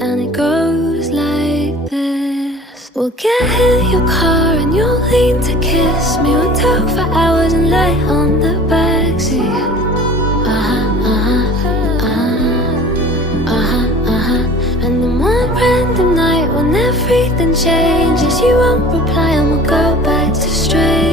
and it goes like this. We'll get in your car and you'll lean to kiss me. We'll talk for hours and lie on the backseat. And then one random night when everything changes, you won't reply and we'll go back to strangers.